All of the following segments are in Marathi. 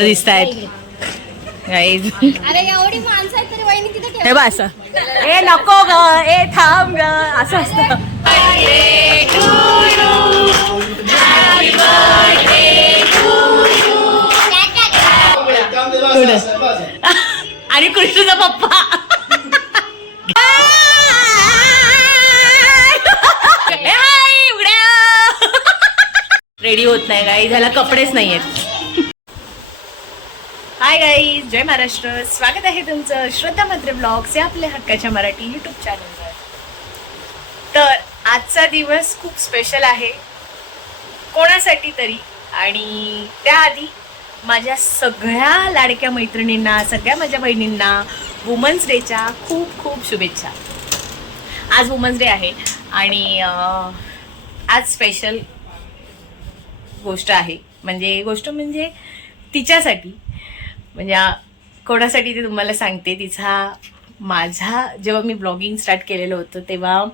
सुंदर दिसत आहेत हे बा असं. ए नको ग. ए थांब ग. असं असतं. आणि कृष्णचा पप्पा. रेडी होत नाही गाई झाला कपडेच नाही आहेत हाय गाई जय महाराष्ट्र. स्वागत आहे तुमचं श्रद्धा मात्र ब्लॉग्स या आपल्या हक्काच्या मराठी युट्यूब चॅनलवर तर आजचा दिवस खूप स्पेशल आहे. कोणासाठी तरी आणि त्याआधी माझ्या सगळ्या लाडक्या मैत्रिणींना सगळ्या माझ्या बहिणींना वुमन्स डेच्या खूप खूप शुभेच्छा. आज वुमन्स डे आहे आणि आज स्पेशल गोष्ट आहे. म्हणजे गोष्ट म्हणजे तिच्यासाठी म्हणजे कोणासाठी ते तुम्हाला सांगते तिचा माझा जेव्हा मी ब्लॉगिंग स्टार्ट केलेलं होतं तेव्हा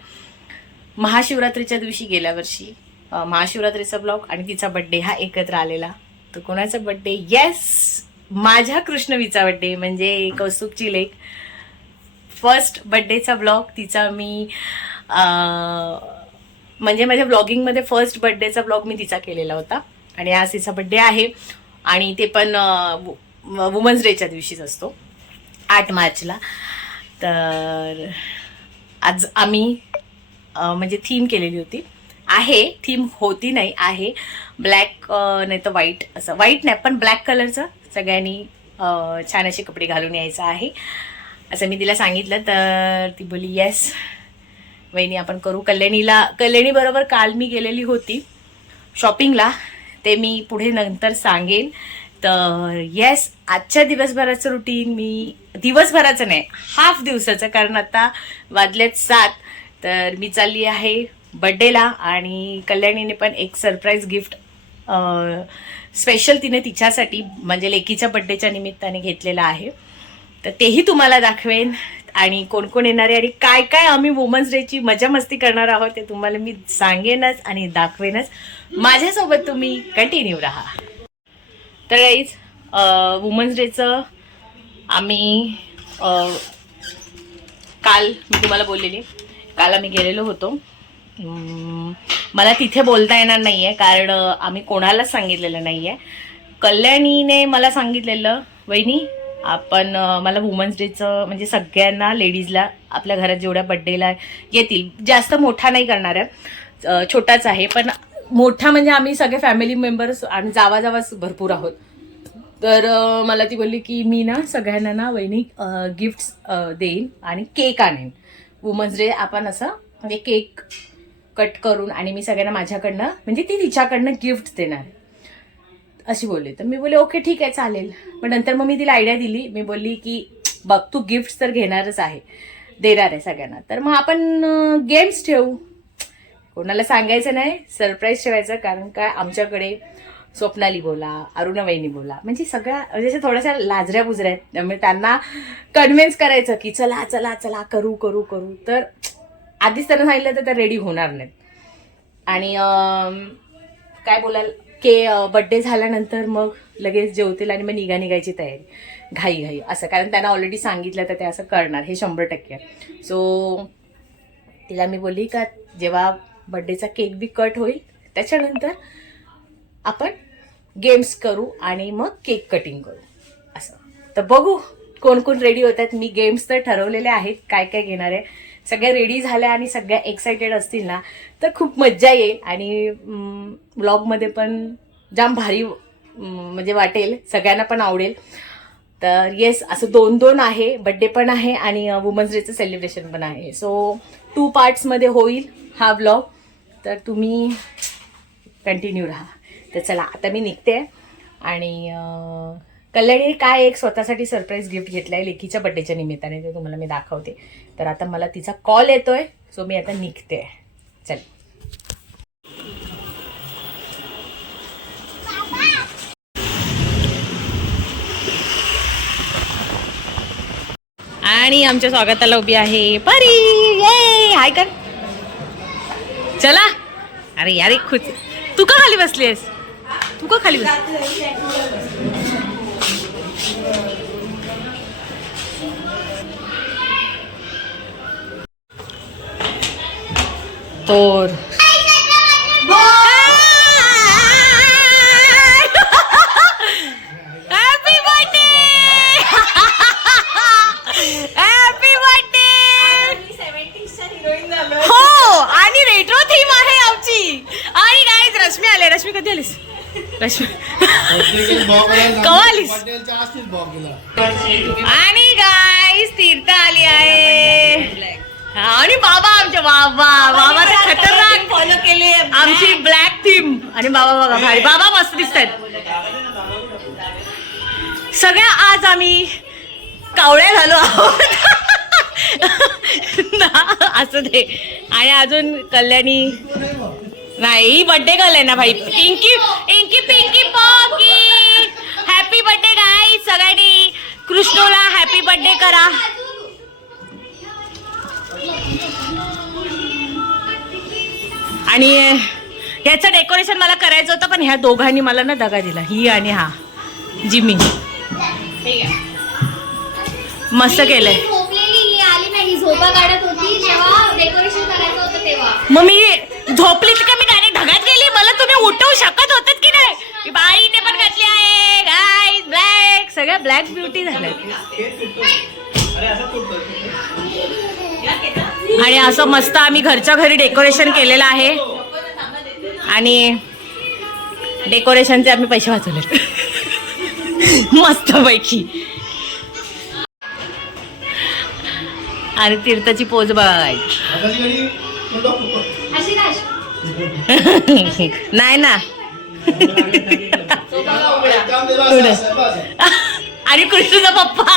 महाशिवरात्रीच्या दिवशी गेल्या वर्षी महाशिवरात्रीचा ब्लॉग आणि तिचा बड्डे हा एकत्र आलेला. तर कोणाचा बड्डे येस माझ्या कृष्णवीचा बड्डे म्हणजे कौस्तुभची लेख फर्स्ट बड्डेचा ब्लॉग तिचा मी म्हणजे माझ्या ब्लॉगिंगमध्ये फर्स्ट बड्डेचा ब्लॉग मी तिचा केलेला होता. आणि आज तिचा बड्डे आहे. आणि ते पण वुमन्स डेच्या दिवशीच असतो. आठ मार्चला. तर आज आम्ही म्हणजे थीम केलेली होती. आहे थीम होती नाही आहे. ब्लॅक नाही तर व्हाईट असं. व्हाईट नाही पण ब्लॅक कलरचं. सगळ्यांनी छान असे कपडे घालून यायचं आहे. असं मी तिला सांगितलं तर ती बोली येस वहिनी आपण करू. कल्याणीला कल्याणीबरोबर काल मी गेलेली होती. शॉपिंगला. ते मी पुढे नंतर सांगेन. तर येस आजच्या दिवसभराचं रुटीन मी दिवसभराचं नाही हाफ दिवसाचं. कारण आता वाजलेत सात तर मी चालली आहे बड्डेला आणि कल्याणीने पण एक सरप्राईज गिफ्ट स्पेशल तिने तिच्यासाठी म्हणजे लेकीच्या बड्डेच्या निमित्ताने घेतलेलं आहे. तर तेही तुम्हाला दाखवेन. आणि कोण कोण येणारे आणि काय काय आम्ही वुमन्स डेची मजा मस्ती करणार आहोत ते तुम्हाला मी सांगेनच आणि दाखवेनच. माझ्यासोबत तुम्ही कंटिन्यू राहा. तर गाईज वुमन्स डेचं आम्ही काल मी तुम्हाला बोललेली काल आम्ही गेलेलो होतो. मला तिथे बोलता येणार नाही आहे कारण आम्ही कोणालाच सांगितलेलं नाही आहे कल्याणीने मला सांगितलेलं वहिनी आपण मला वुमन्स डेचं म्हणजे सगळ्यांना लेडीजला आपल्या घरात जेवढ्या बड्डेला येतील जास्त मोठा नाही करणार आहे. छोटाच आहे पण मोठा म्हणजे आम्ही सगळे फॅमिली मेंबर्स आणि जावा जावाच भरपूर आहोत. तर मला ती बोलली की मी ना सगळ्यांना ना वहिनी गिफ्ट्स देईन आणि केक आणेन. वुमन्स डे आपण असं म्हणजे केक कट करून आणि मी सगळ्यांना माझ्याकडनं म्हणजे ती तिच्याकडनं गिफ्ट देणार. अशी बोलली. तर मी बोलले ओके ठीक आहे चालेल. पण नंतर मग मी तिला आयडिया दिली. मी बोलली की बघ तू गिफ्ट तर घेणारच आहे. देणार आहे सगळ्यांना. तर मग आपण गेम्स ठेवू. कोणाला सांगायचं नाही सरप्राईज ठेवायचं कारण काय आमच्याकडे स्वप्नाली बोला अरुणाबाईनी बोला म्हणजे सगळ्या म्हणजे अशा थोड्याशा लाजऱ्या बुजऱ्या आहेत. त्यामुळे त्यांना कन्व्हिन्स करायचं की चला चला चला करू करू करू. तर आधीच त्यांना सांगितलं तर त्या रेडी होणार नाहीत. आणि काय बोलाल के बड्डे झाल्यानंतर मग लगेच जेवतील आणि मग निघा निघायची तयारी. घाई घाई असं. कारण त्यांना ऑलरेडी सांगितलं तर ते असं करणार हे शंभर टक्के. सो तिला मी बोलली का जेव्हा बड्डेचा केक बी कट होईल. त्याच्यानंतर आपण गेम्स करू आणि मग केक कटिंग करू. असं. तर बघू कोण कोण रेडी होत आहेत. मी गेम्स तर ठरवलेले आहेत. काय काय घेणार आहे. सगळ्या रेडी झाल्या आणि सगळ्या एक्सायटेड असतील ना तर खूप मज्जा येईल. आणि ब्लॉगमध्ये पण जाम भारी म्हणजे वाटेल. सगळ्यांना पण आवडेल. तर येस असं दोन दोन आहे. बड्डे पण आहे आणि वुमन्स डेचं सेलिब्रेशन पण आहे. सो टू पार्ट्समध्ये होईल हा ब्लॉग तर तुम्ही कंटिन्यू राहा. तर चला आता मी निघते. आणि कल्याणी काय एक स्वतःसाठी सरप्राईज गिफ्ट घेतलंय लेकीच्या बड्डेच्या निमित्ताने ते तुम्हाला मी दाखवते. तर आता मला तिचा कॉल येतो आहे सो मी आता निघते. चल. आणि आमच्या स्वागताला उभी आहे परी. ये हाय कर चला. अरे यारे खुच तू का खाली बसली आहेस तू का खाली बस तोर. रश्मी आले रश्मी कधी आलीस? रश्मी. कवा आलीस? आणि गाईस तीर्थ आली आहे. आणि बाबा आमचे बाबा बाबा तर खतरनाक. फॉलो केले आमची ब्लॅक थीम आणि बाबा बघा भारी. बाबा मस्त दिसत आहेत सगळ्या आज आम्ही कावळ्या झालो आहोत. ना, असं ते आणि अजून कल्याणी. नाही बर्थडे गर्ल आहे ना भाई. Inky inky pinky ponky happy birthday गाई सगळ्यांनी. कृष्णोला हॅपी बर्थडे करा. आणि ह्याचं डेकोरेशन मला करायचं होतं पण ह्या दोघांनी मला ना दगा दिला. ही आणि हा. जिमी मस्त केलंय. आली नाही झोपा काढत होती जेव्हा डेकोरेशन करायचं होतं तेव्हा. मग मी झोपली का मी डायरेक्ट ढगात गेली? मला तुम्ही उठवू शकत होतात की नाही? बाईने पण घातली आहे. गाईज ब्लॅक सगळ्या ब्लॅक ब्युटी झाल्या आणि असं मस्त आम्ही घरच्या घरी डेकोरेशन केलेलं आहे. आणि डेकोरेशनचे आम्ही पैसे वाचवले मस्त पैकी आणि तीर्थाची पोच बघा guys. अशी काय नाही ना. आणि कृष्णचा पप्पा.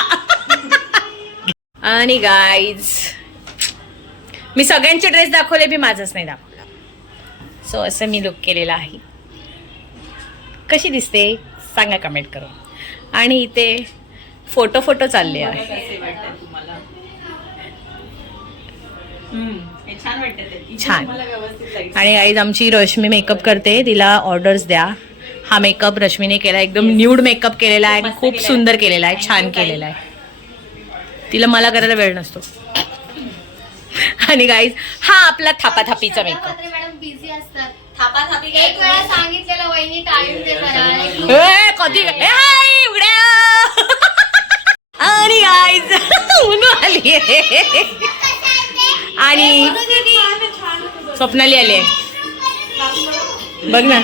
आणि गाईज मी सगळ्यांचे ड्रेस दाखवले मी माझाच नाही दाखवला. सो असं मी लुक केलेला आहे. कशी दिसते? सांगा कमेंट करून. आणि इथे फोटो फोटो चालले आहे छान आणि आईज आमची रश्मी मेकअप करते. तिला ऑर्डर्स द्या. हा मेकअप रश्मीने केला. एकदम न्यूड मेकअप केलेला आहे. आणि खूप सुंदर केलेला आहे. छान केलेला आहे. तिला मला करायला वेळ नसतो. आणि गाईज हा आपला थापाथापीचा मेकअप मॅडम बिझी असतात. एक वेळा सांगितलेलं वहिनी टाळून कधी? उघड्या आणि गाईज आली आणि स्वप्नाली आली आहे. बघ ना.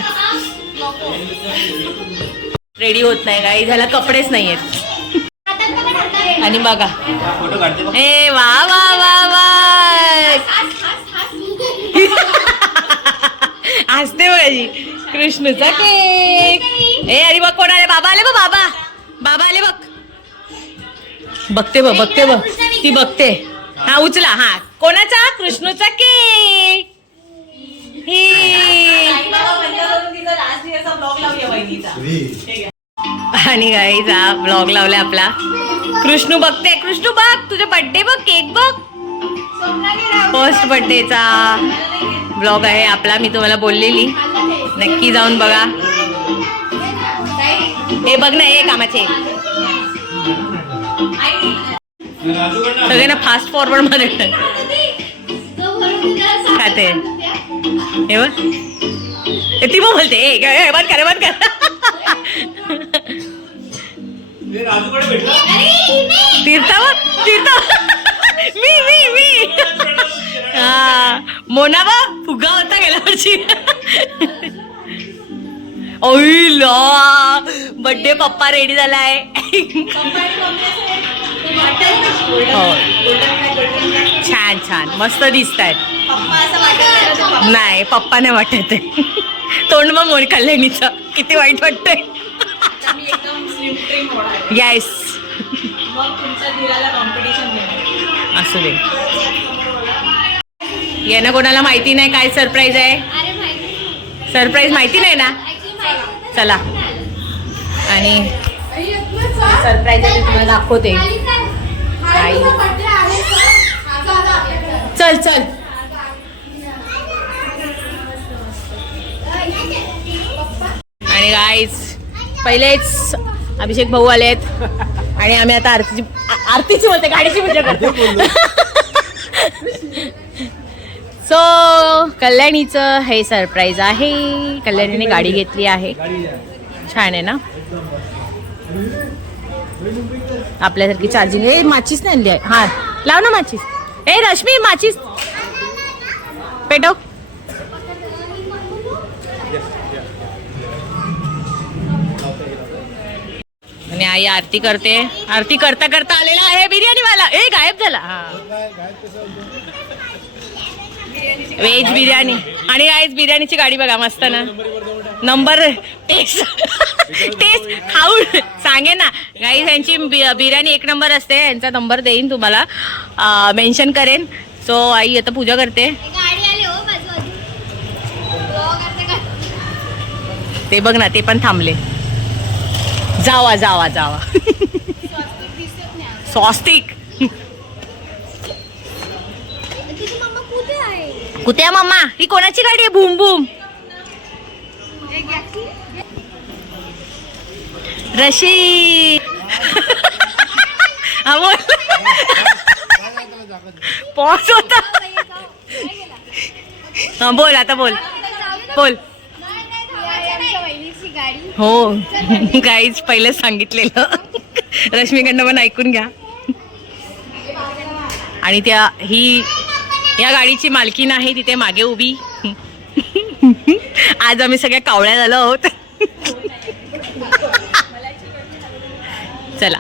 रेडी होत नाही काही झाला कपडेच नाही आहेत. आणि बघा. ए वा वा वा वा. हसते बघाजी कृष्णचा केक. ए अरे बघ कोण आले बाबा आले बघ बाबा. बाबा आले बघ. बघते बघ बघते बघ. ती बघते. हा उचला हा. कोणाचा? कृष्णचा केक. आणि गाईज हा ब्लॉग लावलाय आपला. कृष्णू बघते कृष्णू बघ तुझा बर्थडे बघ केक बघ. फर्स्ट बर्थडेचा ब्लॉग आहे आपला मी तुम्हाला बोललेली. नक्की जाऊन बघा. हे बघ ना हे कामाचे. सगळ्यांना फास्ट फॉरवर्डमध्ये. खाते. हे बघ. ती मग बोलते. ए, ए, बंद कर बंद कर. तीर्था मी मी मी. हा. मोना बा फुगा होता गेल्या वर्षी ओईला बर्थडे पप्पा रेडी झालाय. हो. छान छान. मस्त दिसत आहेत नाही पप्पा नाही वाटत आहे. तोंड मग मोर कल्याणीचं किती वाईट वाटतंय. येस असू दे. यानं कोणाला माहिती नाही काय सरप्राईज आहे? सरप्राईज माहिती नाही ना? चला. आणि सरप्राईज आहे तुम्हाला दाखवते. आई. चल चल. आणि गाईज पहिलेच अभिषेक भाऊ आले आहेत. आणि आम्ही आता आरतीची आरतीची बोलते गाडीची पूजा करतो. सो कल्याणीचं हे सरप्राईज आहे. कल्याणीने गाडी घेतली आहे. छान आहे ना? आपल्यासारखी चार्जिंग ए माचीस नाही आणली आहे. हा लाव ना माचीस. ए रश्मी माचीस. पेटव. आणि आई आरती करते. आरती करता करता आलेला आहे बिर्याणी वाला ए गायब झाला. हा. व्हेज बिर्याणी. आणि आईज बिर्याणीची गाडी बघा मस्त ना. नंबर टेस्ट टेस्ट खाऊन सांगे ना. गाई यांची बिर्याणी एक नंबर असते. यांचा नंबर देईन तुम्हाला. मेन्शन करेन. सो आई आता पूजा करते? ते बघ ना ते पण थांबले. जावा जावा जावा. स्वस्तिक आहे? कुत्या मम्मा? ही कोणाची गाडी आहे? भूम भूम. रशी. हा बोल. पॉज होता. हा बोल आता बोल. बोल. हो काहीच पहिले सांगितलेलं. रश्मीकडनं पण ऐकून घ्या. आणि त्या ही या गाडीची मालकीन आहे तिथे मागे उभी. आज आम्ही सगळ्या कावळ्या झालो आहोत. चला.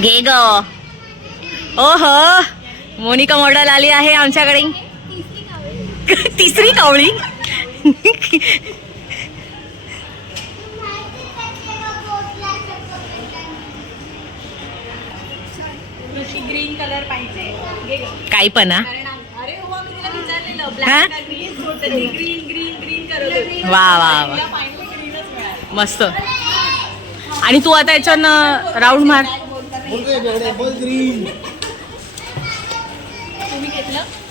घे ग. ओहो मोनिका मॉडल आली आहे आमच्याकडे. तिसरी कावळी. ग्रीन कलर पाहिजे. काही पण हा. वा वा वा. मस्त. आणि तू आता याच्यानं राऊंड मार.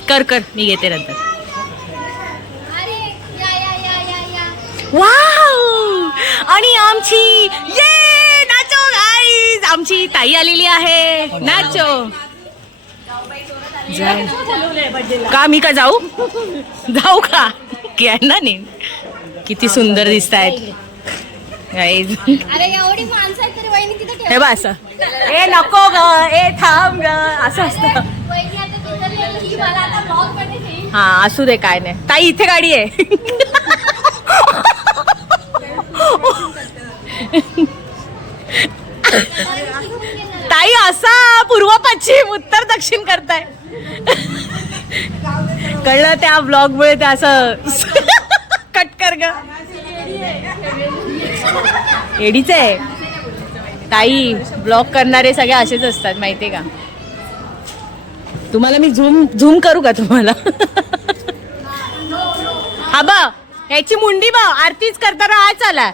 कर कर. मी घेते नंतर. अरे या या या या या. वाव! आणि आमची ये नाचो गाईज आमची ताई आलेली आहे. नाचो. जाऊ. का मी का जाऊ? जाऊ का? ना नाही किती सुंदर दिसत आहेत हे बा असं. ए नको ग. ए थांब ग. असं असतं. ही. हा असू दे काय नाही. ताई इथे गाडी आहे. ताई असा पूर्व पश्चिम उत्तर दक्षिण करताय. कळलं त्या ब्लॉग मुळे ते असं कट कर ग. एडीच आहे. ताई ब्लॉग करणारे सगळे असेच असतात माहितीये का? तुम्हाला मी झूम झूम करू का तुम्हाला? हा बा ह्याची मुंडी बा आरतीच करताना आज आला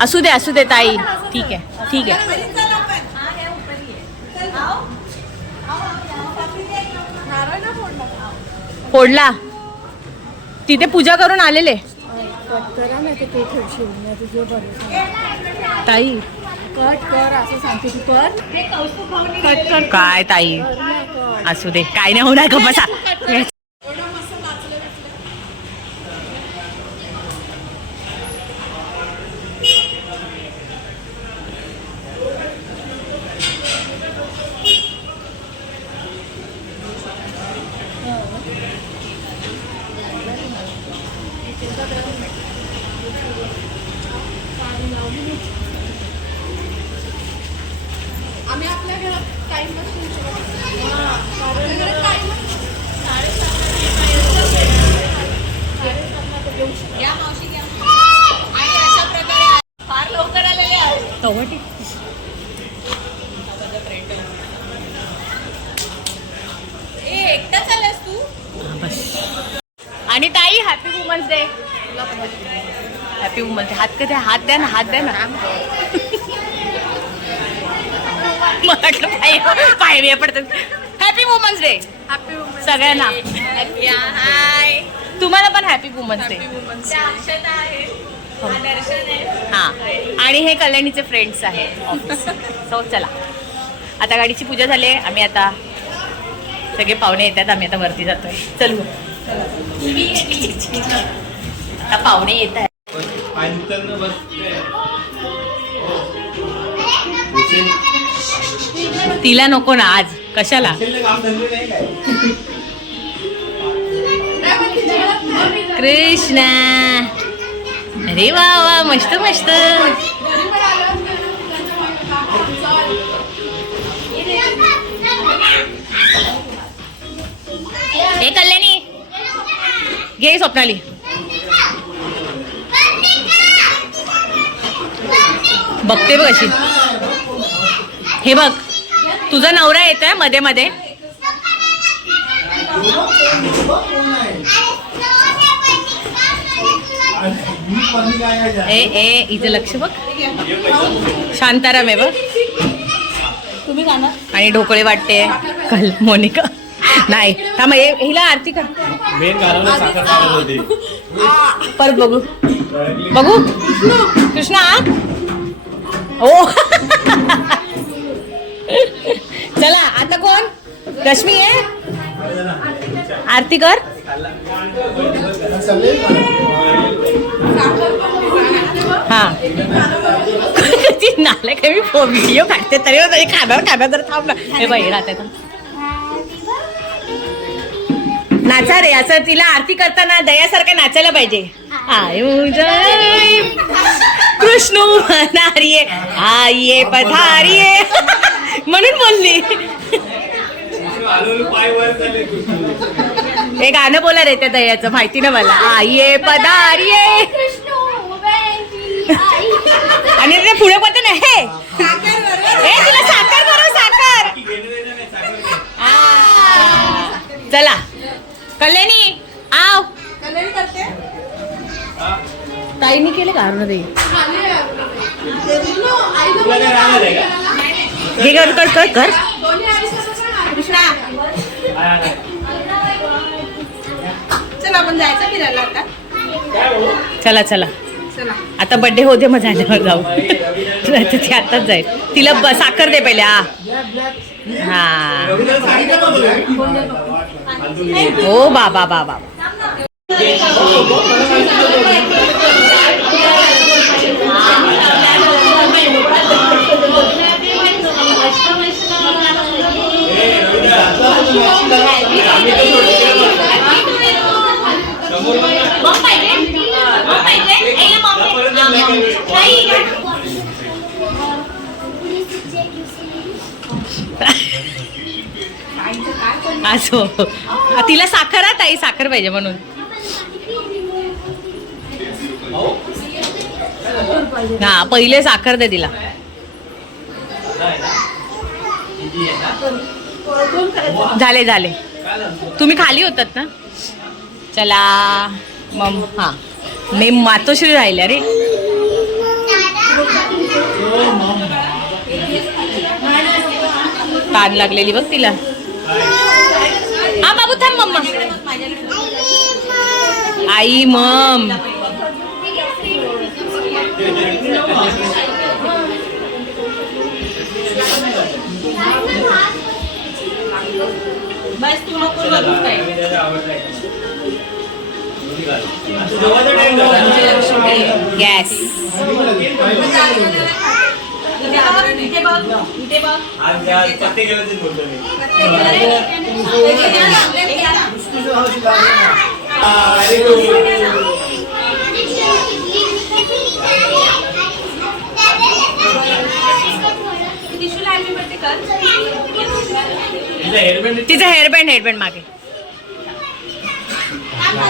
असू दे असू दे ताई. ठीक आहे ठीक आहे. फोडला. तिथे पूजा करून आलेले. ताई. कट कर असं सांगते ती कट कर काय ताई? असू दे. काय नाही होणार का बसा आम्ही आपल्या घरात टाइम आपल्या घरात टाइम या मावशी घ्या आणि अशा प्रकारे फार लवकर आलेले तू? आणि ताई happy women's day happy women's day हात कधी हात द्या ना हात द्या ना. मला वाटलं पाय पाय बी पडतात. Happy women's day happy woman सगळ्यांना. हाय तुम्हाला पण हॅपी वुमन्स डे हा. आणि हे कल्याणीचे फ्रेंड्स आहेत. सो चला. आता गाडीची पूजा झाली आहे. आम्ही आता सगळे पाहुणे येतात. आम्ही आता वरती जातोय. चलू आता पाहुणे येत आहेत. तिला नको ना आज. कशाला? कृष्णा. अरे वा वा मस्त मस्त. हे कल्याणी. घे स्वप्नाली. बघते बघ अशी. हे बघ तुझा नवरा येत आहे मध्ये मध्ये. ए ए इथं लक्ष बघ. शांताराम आहे बघ. तुम्ही गाणं आणि ढोकळे वाटते. कल मोनिका. नाही थांब हे- हिला आरती कर. परत बघू. बघू. कृष्णा ओ. चला आता कोण? रश्मी आहे? आरती कर. हा. ती नाले काय मी व्हिडिओ काढते तरी तरी खाणार खाणार तर थांब ना. हे बाई राहते नाचा रे असं तिला आरती करताना दयासारखं नाचायला पाहिजे. कृष्ण म्हणारिये आये पधारिये. म्हणून बोलली. हे गाणं बोला रे त्या दयाचं माहिती ना मला. आये पधारिये आणि ते पुढे बोलते ना हे. हे तिला साखर बरोबर साखर. आ, चला. कल्याणी आव. कल्याणी करते? ताईने केले का अरुण ताई घे कर कर कर कर. कृष्णा. चल आपण जायचं फिरायला आता. चला चला. चला. आता बर्थडे होते मग झाल्यावर जाऊ. तर ती आताच जाईल. तिला ब- साखर दे पहिले हा. हा. हो बाबा बाबा. असो तिला साखर ताई साखर पाहिजे म्हणून. हा पहिले साखर दे तिला. झाले झाले. तुम्ही खाली होतात ना? चला मग हा. मी मातोश्री राहिल्या रे ताण लागलेली बघ तिला. हा बाबू थांब मम्मा. आई मम. बस तू नको बघू काय. गॅस इथे बघ इथे बघ तिचं हेअरबँड हेअरबँड मागे.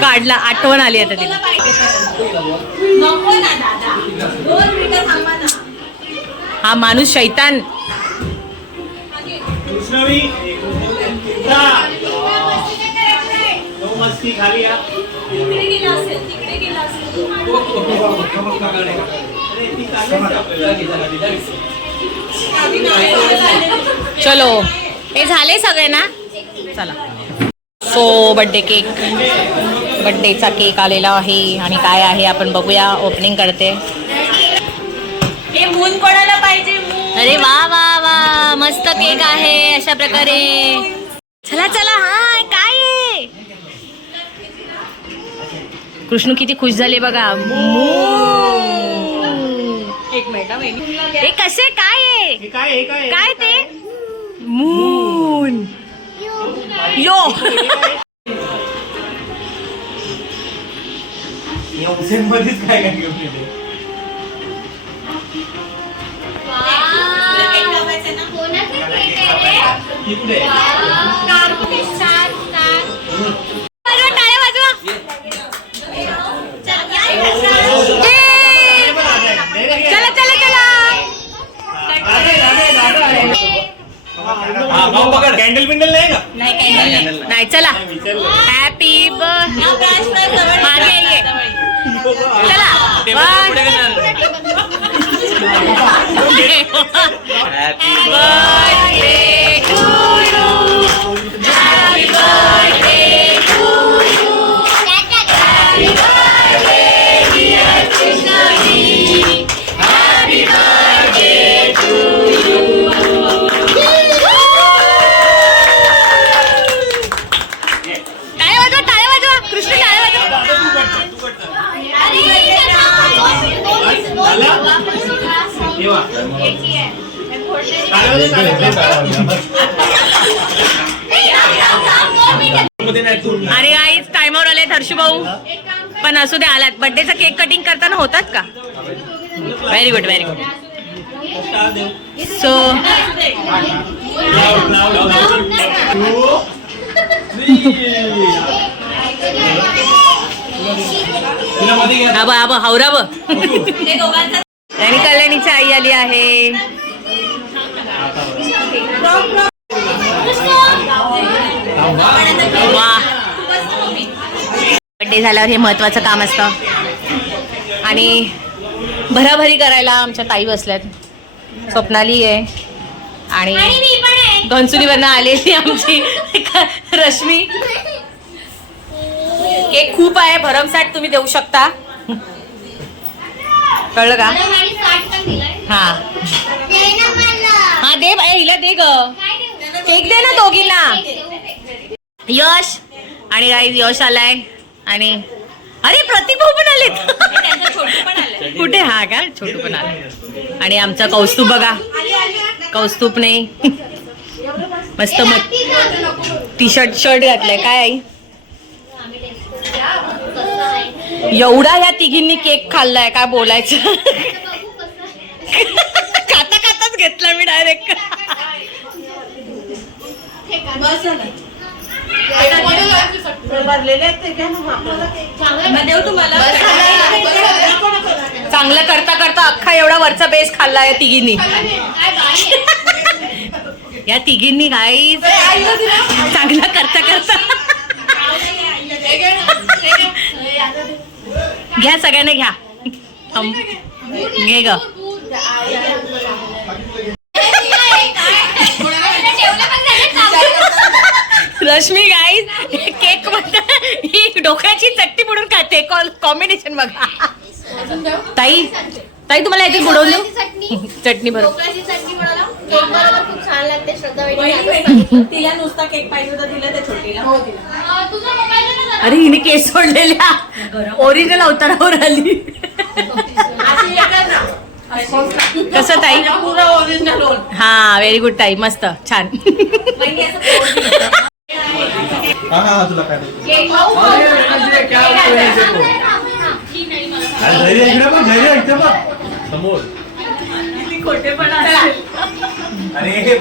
काढला आठवण आली आता तिला. हा माणूस शैतान. चलो हे झाले सगळे ना चला सो बर्थडे केक बड्डेचा केक आलेला आहे आणि काय आहे आपण बघूया. ओपनिंग करते. हे मून कोणाला पाहिजे अरे वा वा वा मस्त केक आहे अशा प्रकारे चला चला हा काय कृष्ण किती खुश झाले बघा एक मिनिट हा. हे कसे काय आहे हे काय हे काय काय ते मून यो मध्येच काय पकड. कॅन्डल बिंडल नाही का? नाही चला. हॅपी हा, मागे. ये. चला. One. Birthday very good very good so लाव, लाव, लाव, आणि कल्याणीची आई आली आहे. वा. बर्थडे झाल्यावर हे महत्वाचं काम असतं. आणि भराभरी करायला आमच्या ताई बसल्यात स्वप्नाली आहे आणि. घनसुलीवरनं आलेली आमची रश्मी केक खूप आहे भरमसाठ तुम्ही देऊ शकता कळलं का. हा दे. हा हिला दे ग? केक दे ना दोघींना देऊ. यश आणि गाई यश आलाय आणि अरे प्रतिभाऊ पण आलेत. त्यांचं छोटू पण आलंय कुठे हा का? छोटू पण आले. आणि आमचा कौस्तुभ बघा. कौस्तुभ नाही. मस्त मग टी शर्ट शर्ट घातलाय. काय आई? एवढा ह्या तिघींनी केक खाल्लाय काय बोलायचं? बघू कसं आहे. खाता खाताच घेतला मी डायरेक्ट चांगलं करता करता अख्खा एवढा वरचा बेस खाल्ला या तिघींनी? या तिघींनी काही चांगला करता करता. घ्या सगळ्यांनी घ्या. घे ग ठेवलं पण झालं चांगलं. रश्मी गाई केक ही डोक्याची चट्टी बुडून खाते. कॉम्बिनेशन बघा. ताई ताई तुम्हाला याची बुडवून देऊ चटणी. चटणी बरोबर. चटणी. तिला नुसता केक पाहिजे होता दिला त्या छोटीला ना? जरा? अरे हिने केस सोडलेल्या. ओरिजिनल अवतारावर आली. कसं ताई? पुरा ओरिजिनल रोल हा व्हेरी गुड ताई. मस्त. छान वहिनी असं पोट दिलं. हा हा तुला काय धैर्य इकडे बघ धैर्य इकडे बघ. समोर. अरे हे.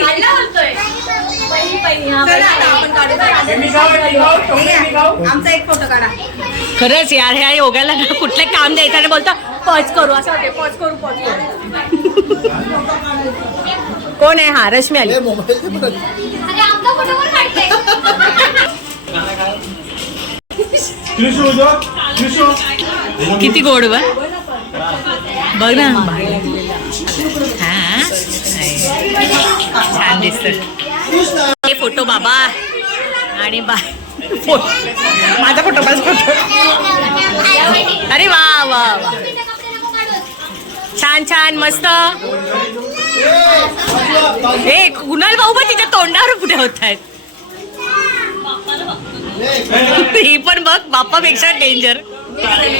काढला, आमचा एक फोटो काढा खरंच यार ह्या योगाला ना कुठले काम द्यायचं आणि बोलतो पॉज करू असं वाटते पॉज करू पॉज करू. कोण आहे हा? रश्मी आली. किती गोड वर बघ ना. हा. छान दिसत. फोटो बाबा आणि बा फो- माझा फोटो माझा फोटो अरे वा वा वा छान छान मस्त हे कुणाल भाऊ पण तिच्या तोंडावर पुढे होत आहेत ही पण बघ बाप्पापेक्षा डेंजर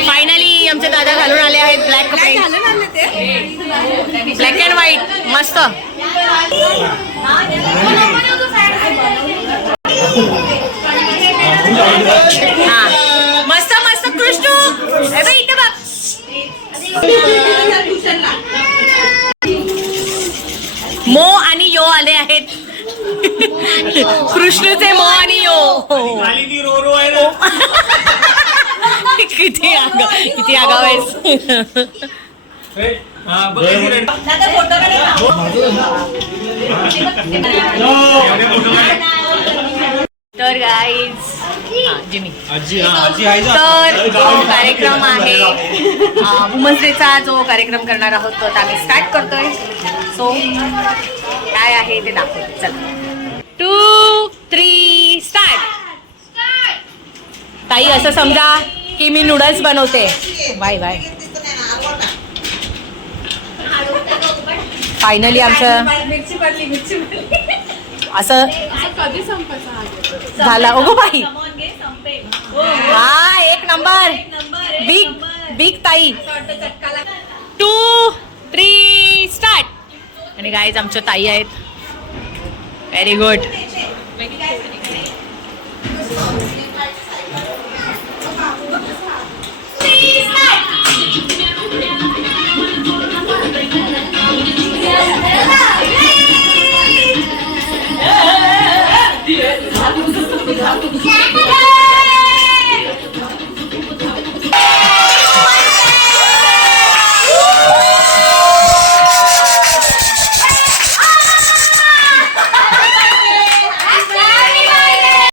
फायनली आमचे दादा घालून आले आहेत ब्लॅक कपडे ब्लॅक अँड व्हाईट मस्त हा मस्त मस्त कृष्णू. हे बघ इथे बघ. मो आणि यो आले आहेत. कृष्णचे मो आणि यो. रो रो आहे किती आगा किती आगाव आहेस हे. तर गाईज जिमी. हा. तर जो. कार्यक्रम आहे वुमन्स डेचा जो कार्यक्रम करणार आहोत तो आता आम्ही स्टार्ट करतोय. सो काय आहे ते दाखवतो. चला. टू थ्री स्टार्ट ताई असं समजा की मी नूडल्स बनवते. Bye bye. फायनली आमचं मिरची पडली मिरची पडली. असं कधी संपायचा झालं. अगो बाई. हा एक नंबर बिग. बिग ताई. टू थ्री स्टार्ट आणि गाईज आमच्या ताई आहेत. Very good Yeah.